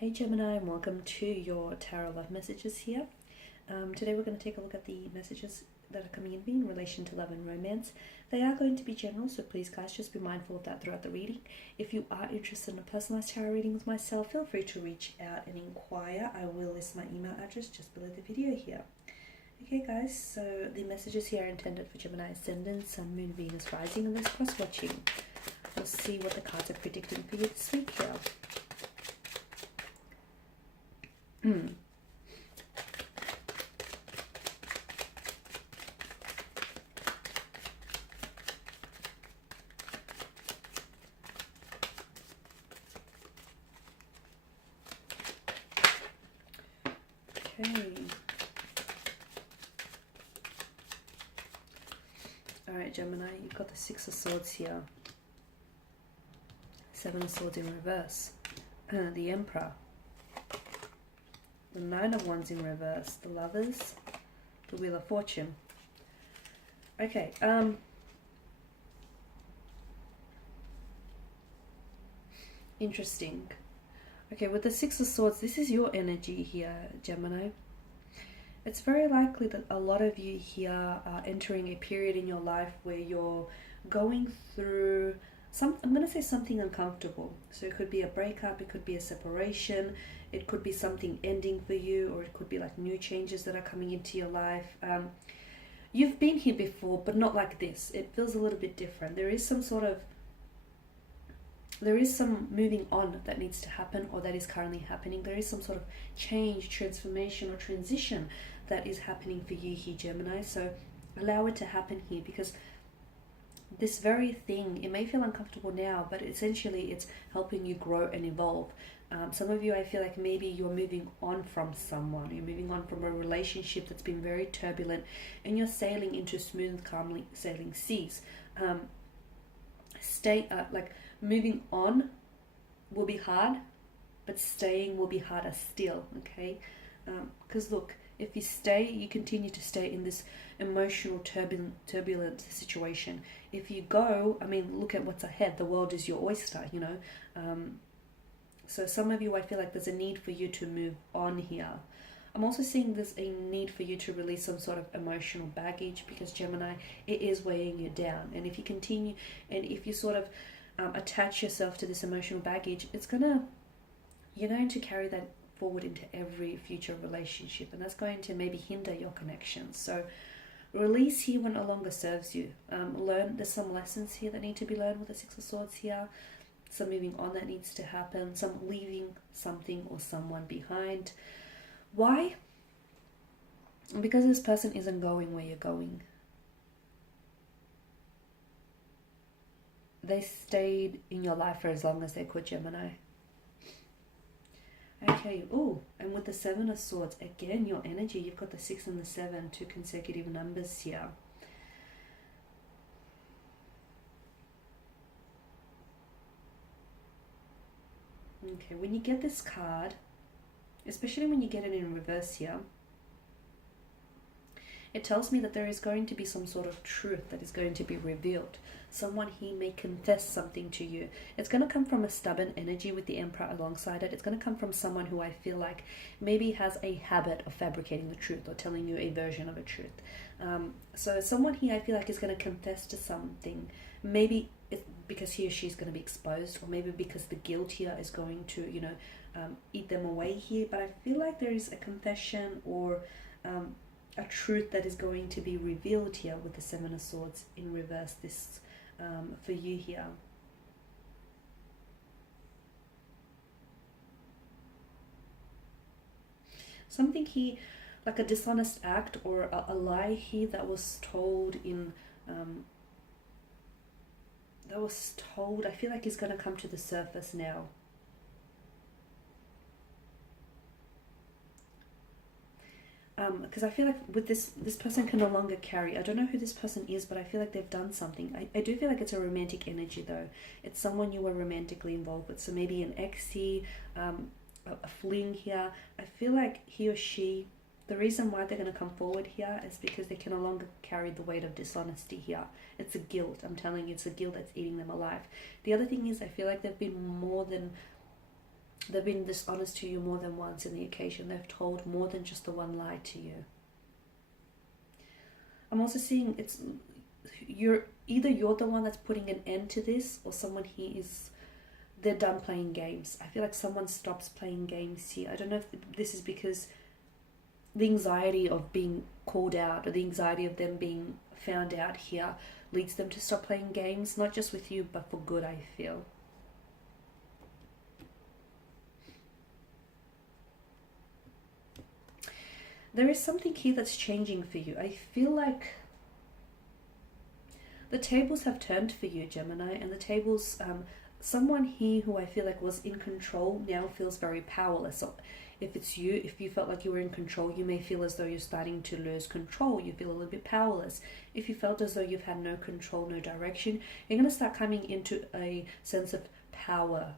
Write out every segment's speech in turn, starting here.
Hey Gemini, and welcome to your Tarot Love Messages here. Today we're going to take a look at the messages that are coming in relation to love and romance. They are going to be general, so please guys just be mindful of that throughout the reading. If you are interested in a personalized tarot reading with myself, feel free to reach out and inquire. I will list my email address just below the video here. Okay guys, so the messages here are intended for Gemini Ascendant, Sun, Moon, Venus, Rising, and this cross-watching. We'll see what the cards are predicting for you this week here. Okay. Alright, Gemini, you've got the Six of Swords here. Seven of Swords in reverse. The Emperor. The Nine of Wands in reverse. The Lovers. The Wheel of Fortune. Okay, interesting. Okay, with the Six of Swords, this is your energy here, Gemini. It's very likely that a lot of you here are entering a period in your life where you're going through I'm going to say something uncomfortable. So it could be a breakup, it could be a separation, it could be something ending for you, or it could be like new changes that are coming into your life. You've been here before, but not like this. It feels a little bit different. There is some moving on that needs to happen, or that is currently happening. There is some sort of change, transformation, or transition that is happening for you here, Gemini. So allow it to happen here, because this very thing, it may feel uncomfortable now, but essentially it's helping you grow and evolve. Some of you, I feel like maybe you're moving on from someone. You're moving on from a relationship that's been very turbulent, and you're sailing into smooth, calmly sailing seas. Moving on will be hard, but staying will be harder still, okay? Because look, if you stay, you continue to stay in this emotional, turbulent situation. If you go, I mean, look at what's ahead. The world is your oyster, you know? So some of you, I feel like there's a need for you to move on here. I'm also seeing there's a need for you to release some sort of emotional baggage, because Gemini, it is weighing you down. And if you continue, and if you sort of attach yourself to this emotional baggage, you're going to carry that forward into every future relationship, and that's going to maybe hinder your connections. So release here when no longer serves you. There's some lessons here that need to be learned with the Six of Swords here. Some moving on that needs to happen, some leaving something or someone behind. Why? Because this person isn't going where you're going. They stayed in your life for as long as they could, Gemini. Okay, and with the Seven of Swords, again, your energy, you've got the 6 and the 7, two consecutive numbers here. Okay, when you get this card, especially when you get it in reverse here, it tells me that there is going to be some sort of truth that is going to be revealed. Someone here may confess something to you. It's going to come from a stubborn energy with the Emperor alongside it. It's going to come from someone who I feel like maybe has a habit of fabricating the truth or telling you a version of a truth. So someone here, I feel like, is going to confess to something. Maybe it's because he or she is going to be exposed, or maybe because the guilt here is going to, eat them away here. But I feel like there is a confession or a truth that is going to be revealed here with the Seven of Swords in reverse this for you here. Something here, like a dishonest act or a lie here that was told I feel like is going to come to the surface now. Because I feel like with this person can no longer carry. I don't know who this person is, but I feel like they've done something. I do feel like it's a romantic energy though. It's someone you were romantically involved with. So maybe an ex here, a fling here. I feel like he or she, the reason why they're going to come forward here is because they can no longer carry the weight of dishonesty here. It's a guilt. I'm telling you, it's a guilt that's eating them alive. The other thing is I feel like they've been more than They've been dishonest to you more than once in the occasion. They've told more than just the one lie to you. I'm also seeing you're the one that's putting an end to this, or someone here is, they're done playing games. I feel like someone stops playing games here. I don't know if this is because the anxiety of being called out, or the anxiety of them being found out here, leads them to stop playing games, not just with you, but for good, I feel. There is something here that's changing for you. I feel like the tables have turned for you, Gemini, and the tables, someone here who I feel like was in control now feels very powerless. So if it's you, if you felt like you were in control, you may feel as though you're starting to lose control. You feel a little bit powerless. If you felt as though you've had no control, no direction, you're going to start coming into a sense of power,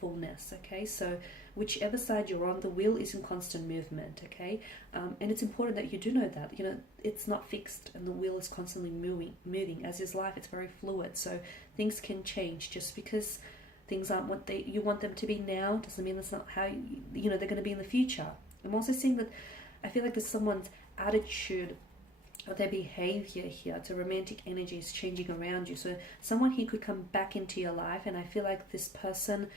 fullness, okay? So whichever side you're on, the wheel is in constant movement, okay? And it's important that you do know that, you know, it's not fixed, and the wheel is constantly moving. As is life, it's very fluid, so things can change. Just because things aren't what you want them to be now doesn't mean that's not how they're going to be in the future. I'm also seeing that I feel like there's someone's attitude or their behavior here to romantic energy is changing around you. So someone here could come back into your life, and I feel like this person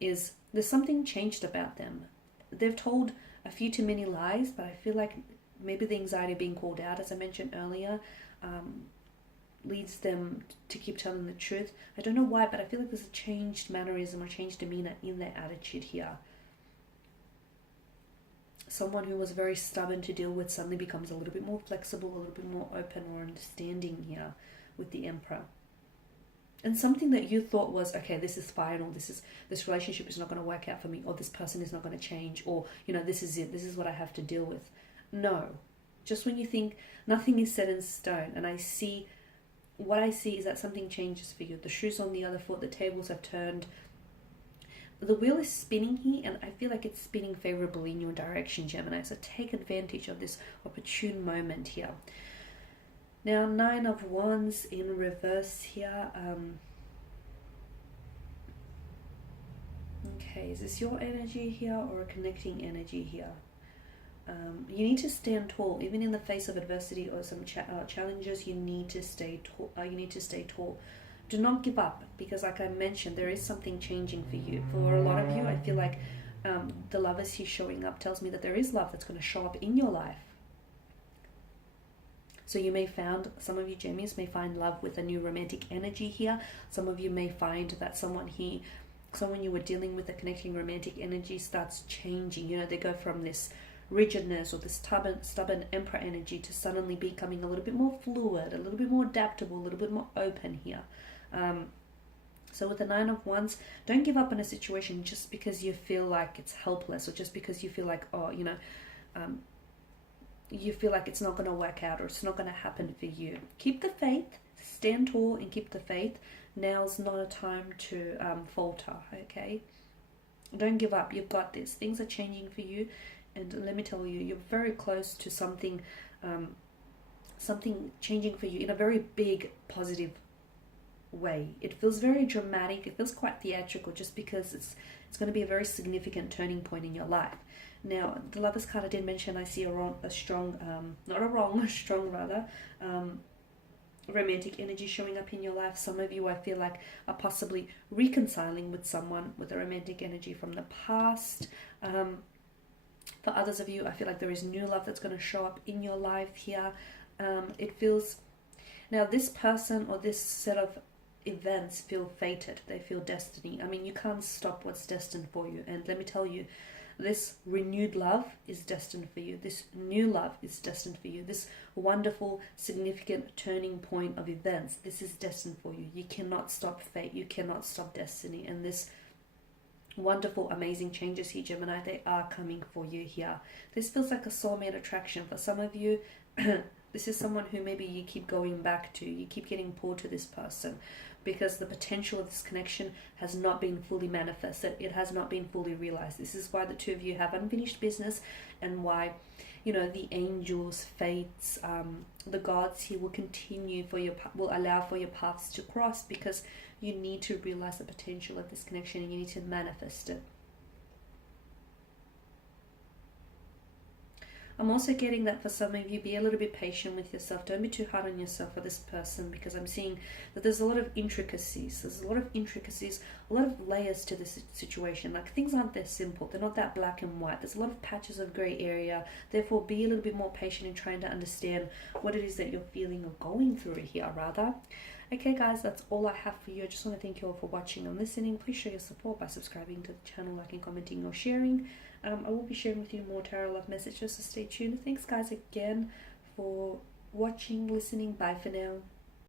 there's something changed about them. They've told a few too many lies, but I feel like maybe the anxiety of being called out, as I mentioned earlier, leads them to keep telling the truth. I don't know why, but I feel like there's a changed mannerism or changed demeanor in their attitude here. Someone who was very stubborn to deal with suddenly becomes a little bit more flexible, a little bit more open or understanding here with the Emperor. And something that you thought was, okay, this is final, this relationship is not going to work out for me, or this person is not going to change, or, this is it, this is what I have to deal with. No. Just when you think nothing is set in stone, and what I see is that something changes for you. The shoe's on the other foot, the tables have turned. The wheel is spinning here, and I feel like it's spinning favorably in your direction, Gemini. So take advantage of this opportune moment here. Now, 9 of Wands in reverse here. Okay, is this your energy here or a connecting energy here? You need to stand tall, even in the face of adversity or some challenges. You need to stay tall. Do not give up, because, like I mentioned, there is something changing for you. For a lot of you, I feel like the Lovers here showing up tells me that there is love that's going to show up in your life. So you may find, some of you Gemmies may find love with a new romantic energy here. Some of you may find that someone you were dealing with, a connecting romantic energy, starts changing. They go from this rigidness or this stubborn Emperor energy to suddenly becoming a little bit more fluid, a little bit more adaptable, a little bit more open here. So with the 9 of Wands, don't give up on a situation just because you feel like it's helpless, or just because you feel like, you feel like it's not going to work out, or it's not going to happen for you. Keep the faith, stand tall and keep the faith. Now's not a time to falter, okay? Don't give up. You've got this. Things are changing for you, and let me tell you, you're very close to something changing for you in a very big, positive way. It feels very dramatic. It feels quite theatrical, just because it's going to be a very significant turning point in your life. Now, the Lovers card I did mention, I see a strong romantic energy showing up in your life. Some of you, I feel like, are possibly reconciling with someone with a romantic energy from the past. For others of you, I feel like there is new love that's going to show up in your life here. It feels, now this person or this set of events feel fated. They feel destiny. I mean, you can't stop what's destined for you. And let me tell you, this renewed love is destined for you. This new love is destined for you. This wonderful, significant turning point of events, this is destined for you. You cannot stop fate. You cannot stop destiny. And this wonderful, amazing changes here, Gemini, they are coming for you here. This feels like a soulmate attraction. For some of you, this is someone who maybe you keep going back to. You keep getting pulled to this person, because the potential of this connection has not been fully manifested. It has not been fully realized. This is why the two of you have unfinished business, and why, the angels, fates, the gods here will will allow for your paths to cross, because you need to realize the potential of this connection and you need to manifest it. I'm also getting that for some of you, be a little bit patient with yourself. Don't be too hard on yourself for this person, because I'm seeing that there's a lot of intricacies. There's a lot of intricacies, a lot of layers to this situation. Like, things aren't that simple. They're not that black and white. There's a lot of patches of grey area. Therefore, be a little bit more patient in trying to understand what it is that you're feeling or going through here, rather. Okay guys, that's all I have for you. I just want to thank you all for watching and listening. Please show your support by subscribing to the channel, liking, commenting or sharing. I will be sharing with you more tarot love messages, so stay tuned. Thanks guys again for watching, listening. Bye for now.